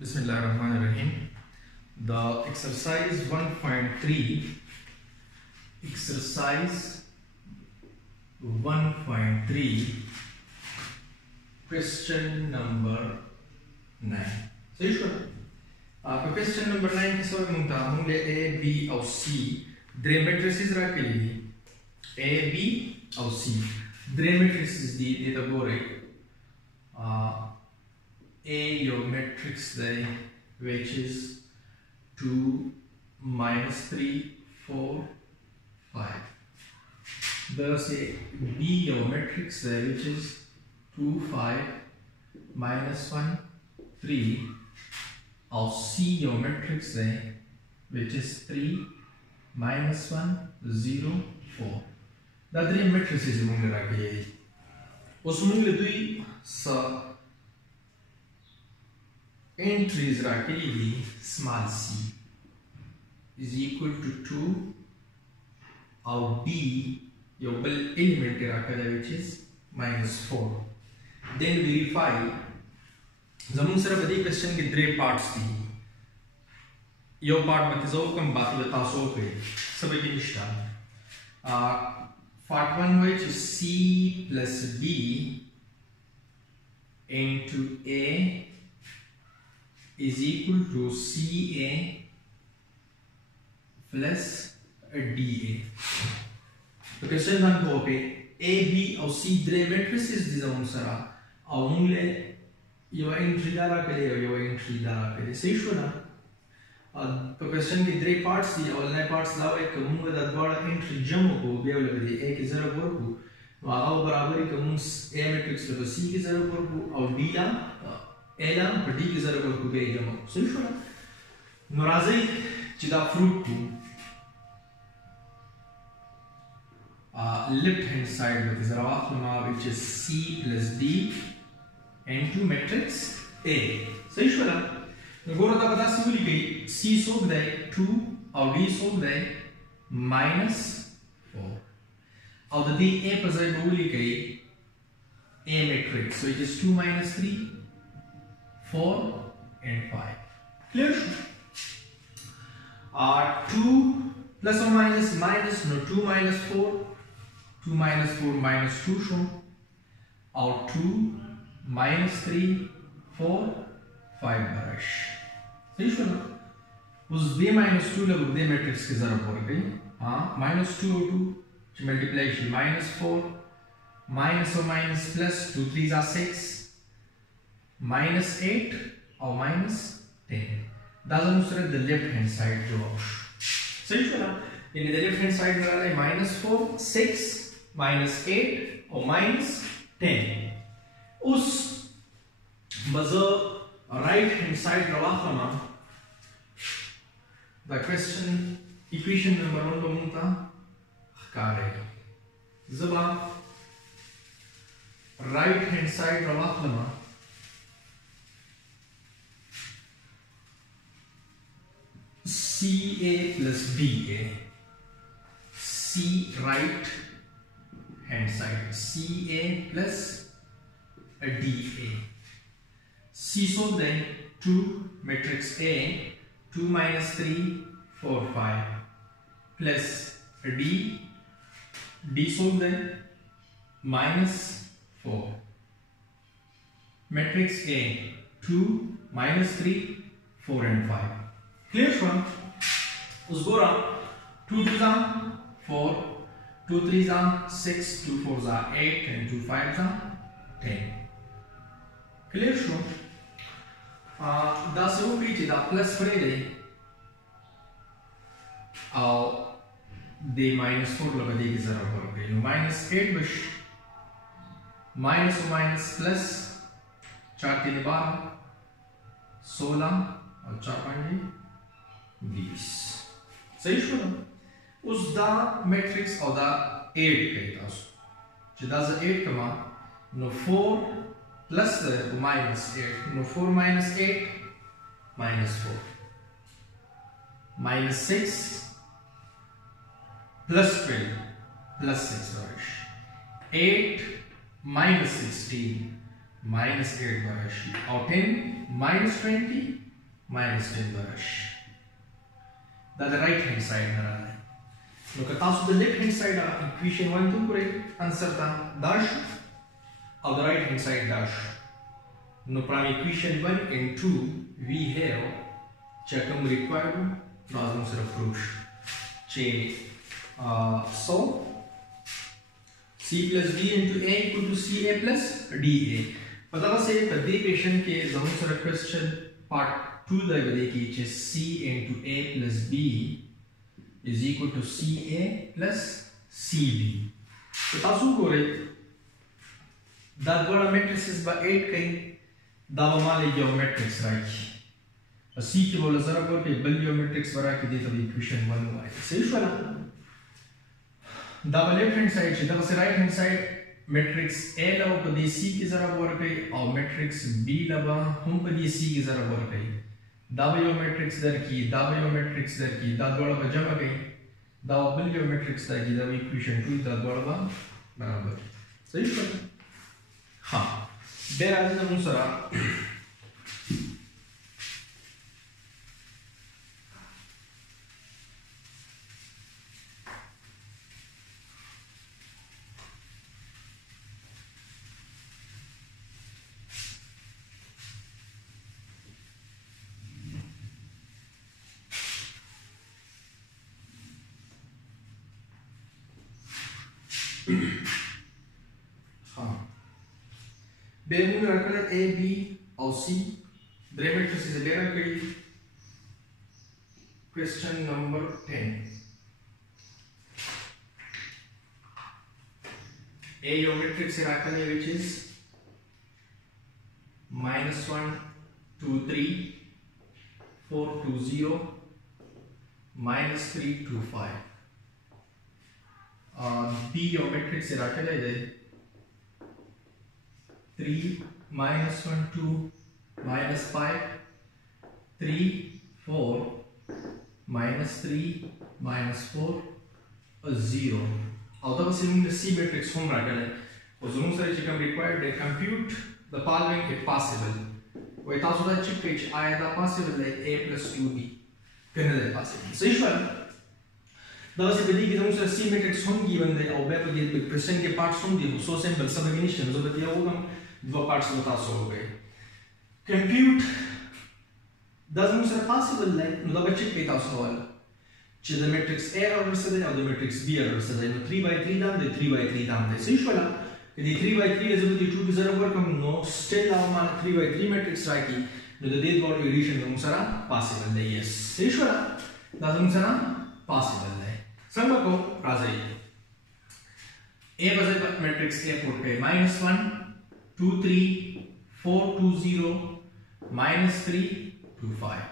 Bismillahirrahmanirrahim. The exercise 1.3, question number 9. So you should. Question number 9 is what we A, B or C. Three matrices are A, B or C. Three matrices the bore. A your matrix there, which is 2 minus 3 4 5. Thus a B your matrix there, which is 2 5 minus 1 3. Or C your matrix there, which is 3 minus 1 0 4. The three matrices among the entries rakili small c is equal to 2 or B your element rakada, which is minus 4. Then verify Zamun sara badi question ke three parts thi. Yo part matizo kam baat bataso pe sabai ki nishta. Part 1 which is C plus B into A is equal to CA plus DA. The question one go pe A, B or C three matrices di zamun sara aungle your entry dara kare your entry dara kare सही show ना तो question की three parts दी और नए parts लाओ एक कमूंगा दरबारा entry Jammu को बेव लग रही है एक जरा बोर को वागाव बराबरी कमूंग A matrix लो तो C की जरा बोर को और D ला A ला पर D की जरा बोर को बेव जम्मू सही शो ना नराज़ी चिदा fruit को left hand side में जरा वाक़ में which is C plus D into matrix A. सही शो ना गोरा ता बता सी बोली गई C सोल्व दे 2 और D सोल्व दे -4 और द D A पर जाए बोली गई A matrix, so it is 2 minus 3 4 and 5. Clear? 2 plus or minus no 2 minus 4 2 minus 4 minus 2 show और 2 minus 3 4 5 बरश सही शो ना उस B minus 2 लगो B matrix की जरा बोल गई minus 2 और 2 to multiplication minus 4 minus or minus plus 2 3s are 6 minus 8 or minus 10. That's also the left hand side जो सही शो ना in the left hand side वाला है minus 4 6 minus 8 or minus 10. उस buzzer right hand side रवाखना the question equation number 1 बमुंता ख़कारे ज़बा right hand side रवाखना CA plus BA C right hand side CA plus DA. C solve then 2 matrix A 2 minus 3 4 5 plus D solve then minus 4 matrix A 2 minus 3 4 and 5. Clear from us go 2 2s are 4 2 3s are 6 2 4s are 8 and 2 5s are 10. Clear show da se upliči da plus frede और दे minus 4 लगा देगी जरा पर पे minus 8 बश minus और minus plus 4 3 12 16 और 4 5 20 सही show ना उस दा मैट्रिक्स और दा 8 कहता उस जिदा ज़ 8 कमा no 4 plus the minus 8 no 4 minus 8 minus 4 minus 6 plus 12 plus 6 8 minus 16 minus 8 और 10 minus 20 minus 10 barash. That's the right hand side na. Look at also the left hand side equation 1 to correct answer ta dash or the right hand side dash. No from equation 1 and 2 we have chakam required lazim sir approach. Che so C plus D into A equal to CA plus DA. पता से पद्धति equation के जरूर sir question part 2 दा बदे की चे C into A plus B is equal to CA plus CB. तो तासु कोरे that one matrices by 8 कहीं दावा माले geometrics राइट C के बोला जरा कोर पे बल geometrics बरा के दे तब इक्वेशन 1 हुआ है सही वाला दावा लेफ्ट हैंड साइड से दावा से right hand side matrix A लवा को दे C की जरा बोर कहीं और मैट्रिक्स B लवा हम को दे C की जरा बोर कहीं दावा geometrics दर की दावा geometrics दर की दावा वाला बजामा कहीं दावा बल geometrics दर की दावा इक्वेशन 2 दावा वाला बराबर सही वाला हाँ बेराज ना मुसरा बेमुन रखना A B और C ड्रामेट्रिक्स से लेना करी क्वेश्चन नंबर 10 A geometric से रखना है which is -1 2 3 4 2 0 -3 2 5 B geometric से रखना है 3 -1 2 -5 3 4 -3 -4 0 out of the C matrix form ragale was required to compute the following if possible without so that chip page I the possible like A plus 2B can possible so usually दावा से बदी की जमुन C matrix form की बंदे और back के question के parts form दी so simple सब definition जो बताया होगा दो पार्ट्स बता सो हो गए compute doesn't say possible like no बच्चे पे था सवाल चे the matrix A order से देना और the matrix B order से देना 3 by 3 दाम दे 3 by 3 दाम दे सही वाला यदि 3 by 3 is equal to 2 0 work हम नो स्टिल आवर मान 3 by 3 matrix rakhi no the date got addition में मुसरा possible है yes सही वाला doesn't say possible है संग को राजाई A बजे matrix A पुट पे -1 2 3 4 2 0 -3 2 5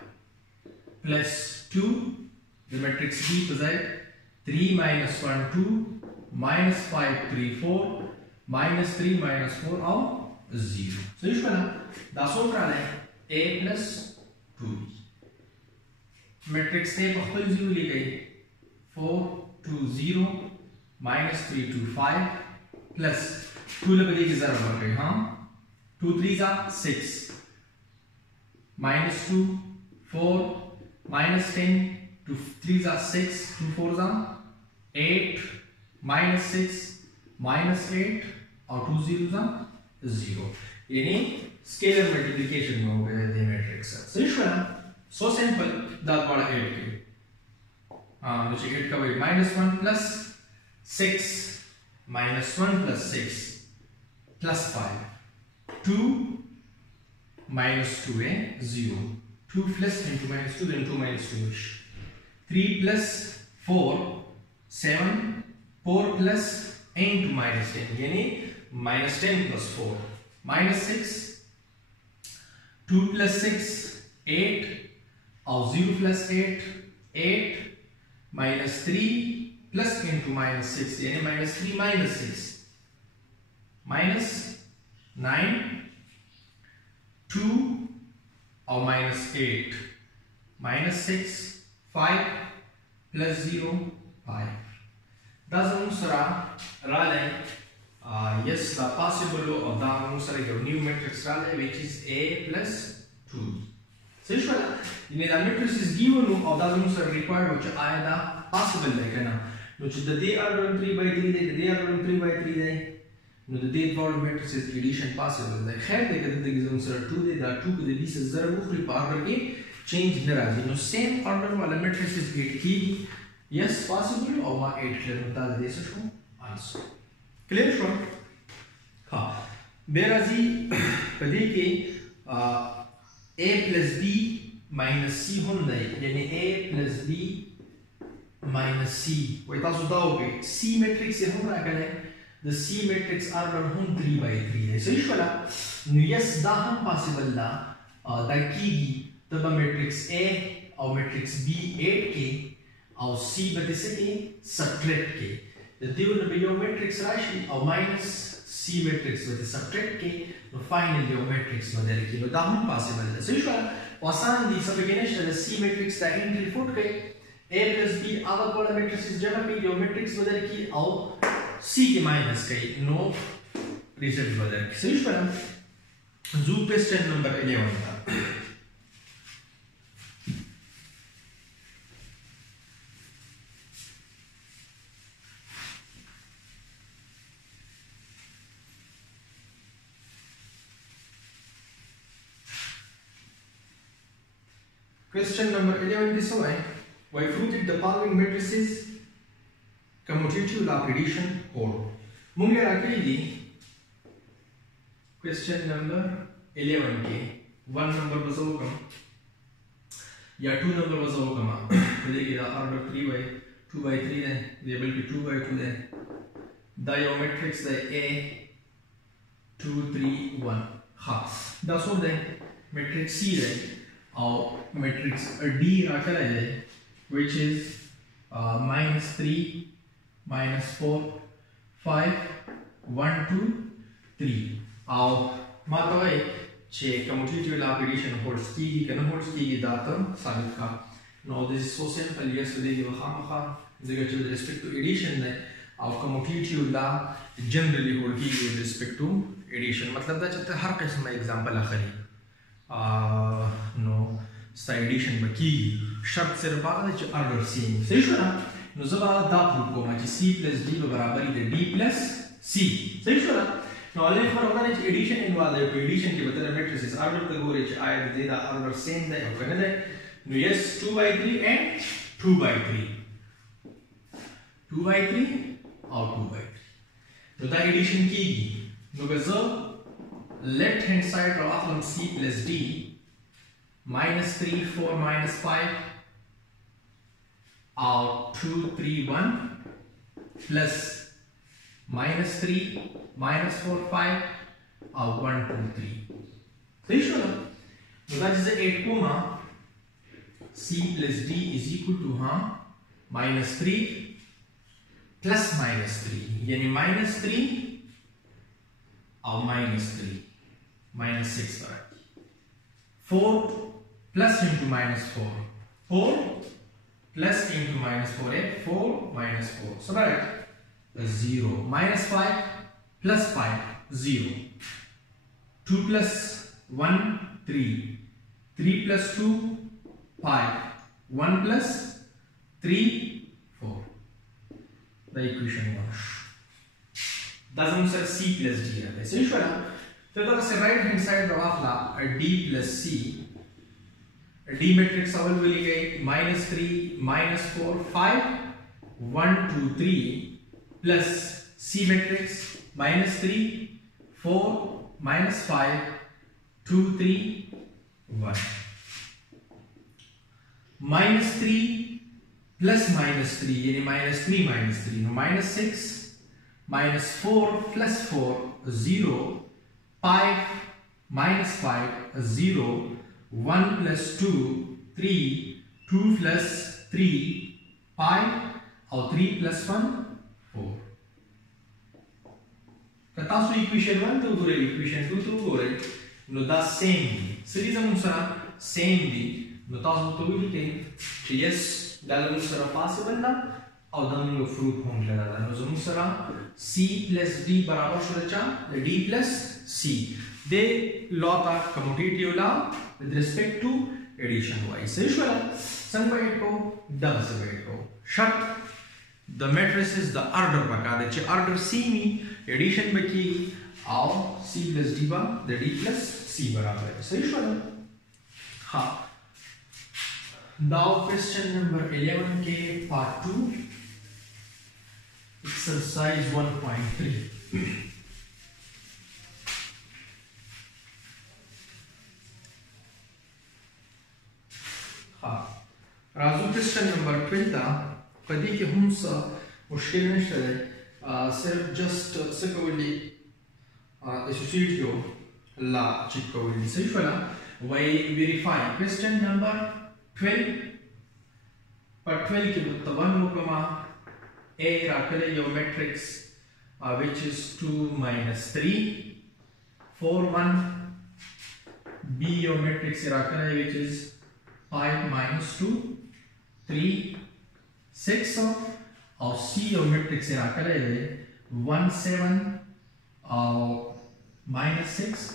plus 2 the matrix B possess 3 -1 2 -5 3 4 -3 -4 और 0 so इसमें ना दासों का है A plus 2B matrix A पर खुद 0 ली गई 4 2 0 -3 2 5 plus 2 लगा दी किधर बढ़ गई हाँ 2 3 जा 6 -2 4 -10 2 3 जा 6 2 4 जा 8 -6 -8 और 2 0 जा 0 यानी स्केलर मल्टीप्लिकेशन में हो गया ये मैट्रिक्स सही है सो सिंपल दाल बड़ा 8 के हाँ तो 8 का वही -1 plus 6 -1 plus 6 plus 5 2 minus 2 0 2 plus into minus 2 then 2 minus 2 ish 3 plus 4 7 4 plus into minus 10 यानी minus 10 plus 4 minus 6 2 plus 6 8 और 0 plus 8 8 minus 3 plus into minus 6 यानी minus 3 minus 6 minus 9 2 और minus 8 minus 6 5 plus 0 5 that's answer rale yes the possible of the answer your new matrix rale which is A plus 2 صحیح شو یعنی دا میټریکس از ګیون او دا زموږ سره ریکوایرډ و چې آیا دا پاسبل دی که نه نو چې د دې ارډر 3/3 دی د دې ارډر 3/3 دی نو د دې دواړو میټریکسز ایډیشن پاسبل دی خیر دی که دلته کې زموږ سره 2 دی دا 2 که د دې سره ضرب وخوري په ارډر کې چینج نه راځي نو سیم ارډر والا میټریکسز 8 کېږي یس پاسبل او ما 8 کړل نو دا د دې څه شو آنسر کلیر شو ها بیا راځي په دې کې a plus b minus c هم دی یعنی a plus b minus c وای تاسو دا وګورئ c میټریکس یې هم راغلی د c میټریکس ارډر هم 3/3 دی صحیح شولا نو یس دا هم پاسبل ده دا کېږي ته به میټریکس a او میټریکس b 8 کې او c به دې څه کې سبټریکټ کې د دې نه به یو میټریکس راشي او ماینس C matrix with the subtract K, no finally your matrix model K, no that one possible. So you shall आसान दी सब beginners the C matrix का entry foot K, A plus B other column matrix is जमा की your matrix model की और C के minus K, no result model. So you shall zoo question number 11 था. Question number 11 this way. Why fruited the following matrices commutative law prediction hold. Munge rakhi di question number 11 ke 1 number basao kam ya 2 number basao kam देखिए the order 2/3 है label की 2/2 है the your matrix the A 2 3 1 ha da so the matrix C है और matrix D रखा है which is -3 -4 5 1 2 3 और मातो है che commutative law prediction holds की can holds की data साबित का now this is so simple yesterday we khama with respect to addition है और commutative law generally hold की with respect to addition मतलब दा चलते हर किस्म का एग्जांपल आखिरी नो sta addition baki शर्त सिर्फ बात है कि ऑर्डर सेम सही शो ना नो जब दा प्रूव को माची c plus d बराबर है d plus c सही शो ना नो अले फॉर होगा है एडिशन इन्वॉल्व है एडिशन के बतले मैट्रिसेस ऑर्डर तक हो रही है आया दे दा ऑर्डर सेम है और कहने दे नो यस 2/3 and 2/3 2/3 और 2/3 तो दा एडिशन कीगी नो गजो left hand side of c plus d -3 4 -5 और 2 3 1 plus -3 -4 5 और 1 2 3 सही शो ना तो that is 8 comma c plus d is equal to -3 plus -3 यानी -3 और -3 -6 पर 4 plus into -4 4 plus into -4 है 4 -4 so right 0 -5 plus 5 0 2 plus 1 3 3 plus 2 5 1 plus 3 4 the equation 1 that's answer c plus d है so इश्वरा तो से राइट हैंड साइड रवाफला d plus c d matrix available गई -3 -4 5 1 2 3 plus c matrix -3 4 -5 2 3 1 -3 plus -3 यानी -3 -3 -6 -4 plus 4 0 5 -5 0 1 plus 2 3 2 plus 3 5 और 3 plus 1 4 कतासु equation 1 तो दूर इक्वेशन 2 तो दूर नो दा सेम सीरीज हम सरा सेम दी नो तासु तो भी लिखे कि यस दालम सरा पॉसिबल ना और दालम फ्रूट होम लगा दा नो जम सरा c plus d बराबर सुरचा d plus c they law का commutative law with respect to addition wise सही शोला संग वेट को दब से वेट को शर्त the matrices the order बका दे चे order C में एडिशन बकी और C plus D बा the D plus C बराबर है सही शोला हाँ now question number 11 के part 2 exercise 1.3 हाँ राजू क्वेश्चन नंबर 12 कदी के हम सा मुश्किल नहीं है सिर्फ जस्ट सिकवली एसोसिएटिव ला चिकवली सही वाला वही वेरीफाई क्वेश्चन नंबर 12 पर 12 के मुतवन मुकमा A राकले यो matrix which is 2 minus 3 4 1 B यो मैट्रिक्स राकले which is 5 minus 2 3 6 और C और मैट्रिक्स से रखा है 1 7 और -6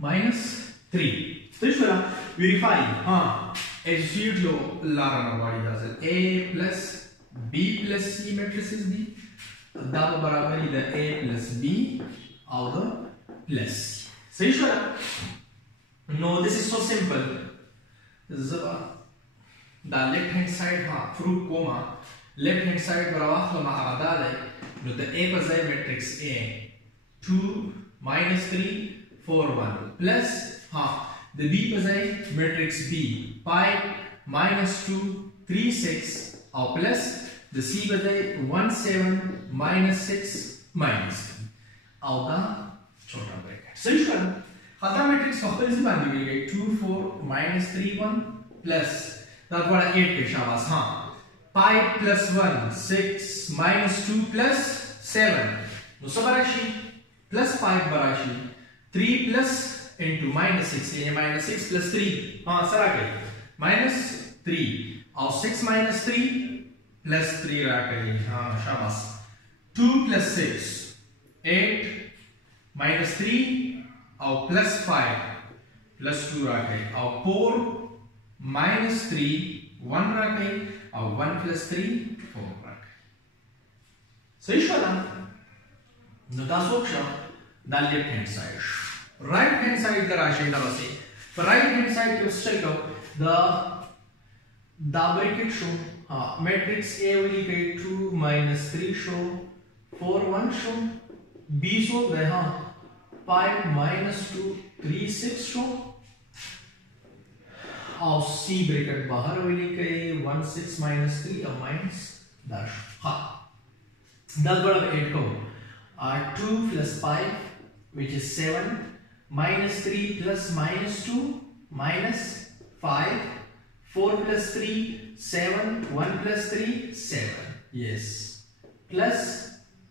-3 तो इस तरह वेरीफाई हाँ एसोसिएट लो लाना वाली दास A plus B plus C matrix दी दाब बराबर इधर A plus B और plus सही शोरा no this is so simple the left hand side हाँ fruit comma left hand side बराबर लमा आदाल है नो the A पर जाए matrix A 2 minus 3 4 1 plus हाँ the B पर जाए matrix B 5 minus 2 3 6 और plus the C पर जाए 1 7 minus 6 minus 3 और का छोटा ब्रैकेट सही शोर खाता matrix फक्त इसी बात दी गई 2 4 minus 3 1 plus तब बड़ा 8 के शाबाश हाँ 5 plus 1 6 minus 2 plus 7 नुसा बराशी plus 5 बराशी 3 plus into minus 6 ये minus 6 plus 3 हाँ सरा के minus 3 और 6 minus 3 plus 3 रहा के हाँ शाबाश 2 plus 6 8 minus 3 और plus 5 plus 2 रहा के और 4 minus 3 1 रख गई और 1 plus 3 4 रख गई सही शोला नता सोचा the left hand side right hand side का राशि ना बसे पर राइट हैंड साइड के उससे को the bracket show matrix A वाली के 2 minus 3 show 4 1 show B show है हां 5 minus 2 3 6 शो और C ब्रैकेट बाहर वाली के 1 6 minus 3 और minus dash हाँ 10 बड़ा 8 को 2 plus 5 which is 7 minus 3 plus minus 2 minus 5 4 plus 3 7 1 plus 3 7 yes plus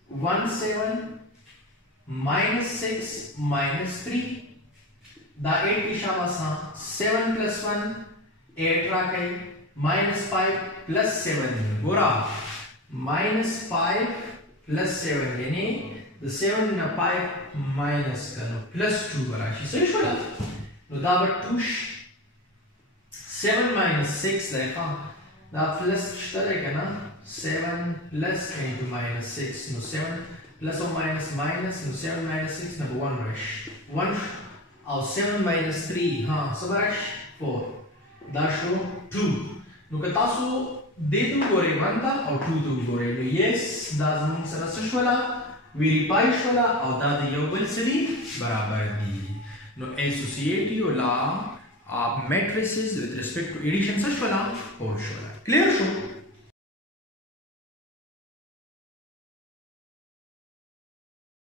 1 7 minus 6 minus 3 the 8 की शाबाश 7 plus 1 8 रखे minus 5 plus 7 गोरा minus 5 plus 7 यानी the 7 ना 5 minus करो plus 2 बराशी सही शोला तो दाबर 2 7 minus 6 देखा दा plus चलेगा ना 7 plus into minus 6 no 7 plus or minus minus no 7 minus 6 number 1 rush 1 और 7 minus 3 हाँ सबराश 4 दाशो 2 नुका तासो दे तुम गोरे 1 था और 2 तुम गोरे लो यस दाजम सरसश वाला वेरीफाइश वाला और दादी योगल सरी बराबर दी नो एसोसिएटिव ला आप matrices with respect to addition such वाला और शोला क्लियर शो